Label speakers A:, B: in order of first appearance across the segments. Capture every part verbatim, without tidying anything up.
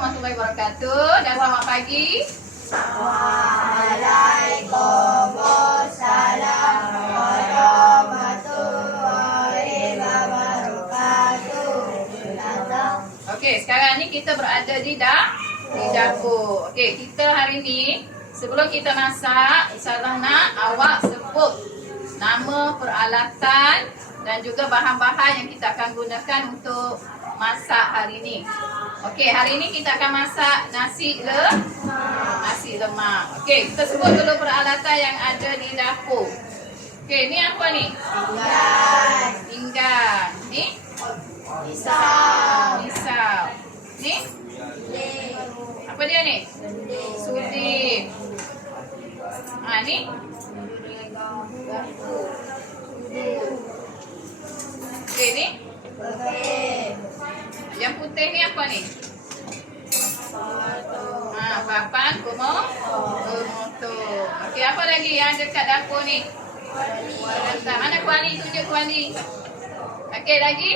A: warahmatullahi wabarakatuh dan selamat pagi.
B: Waalaikumsalam warahmatullahi wabarakatuh.
A: Okey, sekarang ni kita berada di dah di dapur. Okey, kita hari ni sebelum kita masak, Ustazah nak awak sebut nama peralatan dan juga bahan-bahan yang kita akan gunakan untuk masak hari ni. Okey, hari ni kita akan masak nasi le nasi lemak. Okey, kita sebut dulu peralatan yang ada di dapur. Okey, ni apa ni?
B: Pinggan,
A: Pinggan. Ni
B: pisau,
A: pisau. Ni
B: lem,
A: apa dia ni? Sudi. Ha, ni okey, ni
B: okey,
A: yang putih ni apa ni? Ha, papan kumo kumoto. Okey, apa lagi yang dekat dapur ni? Peralatan. Mana kuali? Tunjuk kuali. Okey, lagi?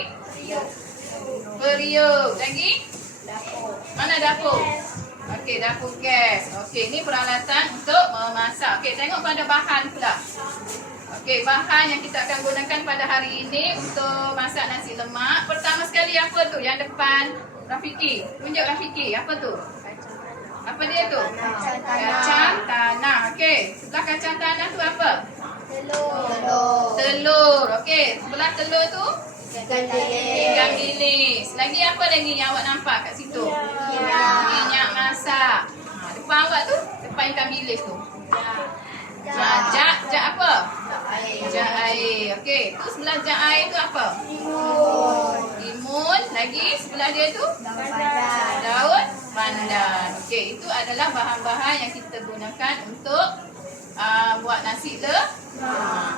A: Periuk. Lagi? Mana dapur? Okey, dapur gas. Okey, ni peralatan untuk memasak. Okey, tengok pada bahan pula. Okey, bahan yang kita akan gunakan pada hari ini untuk masak nasi lemak. Pertama sekali apa tu? Yang depan Rafiki. Tunjuk Rafiki. Apa tu? Apa dia tu? Kacang tanah. Okey, sebelah kacang tanah tu apa?
B: telur,
A: Telur. Okey, sebelah telur tu
B: ikan
A: ikan
B: bilis,
A: bilis. Lagi apa lagi yang awak nampak kat situ?
B: minyak,
A: Minyak masak. Ha, depan awak tu, depan ikan bilis tu. Ha, jak, jak apa? Jak air. Okey, tu sebelah jak air tu apa?
B: timun,
A: Timun. Lagi sebelah dia tu
B: pandan,
A: daun pandan. Okey, itu adalah bahan-bahan yang kita gunakan untuk uh, buat nasi lemak.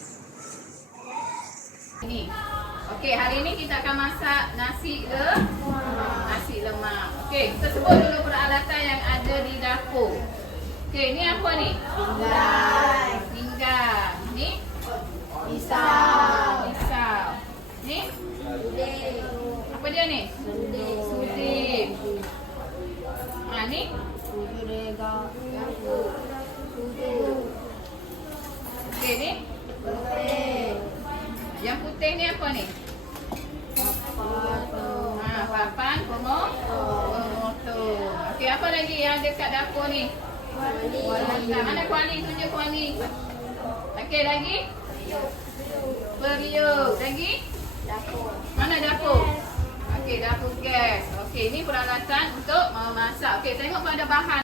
A: Ini. Okey, hari ini kita akan masak nasi le nasi lemak. Okey, kita sebut dulu peralatan yang ada di dapur. Okey, ni apa ni?
B: pinggan,
A: Pinggan. Ni
B: pisau,
A: pisau. Ni
B: lem,
A: apa dia ni? Sudip. Ha, ni okey, ni
B: okey,
A: yang putih ni apa ni? Ha, papan komo komoto. Okey, apa lagi yang dekat dapur ni? Kuali. Mana kuali? Tunjuk kuali. Okey, lagi? Periuk. Lagi? Mana dapur? Okey, dapur gas. Okey, ni peralatan untuk memasak. Okey, tengok pada bahan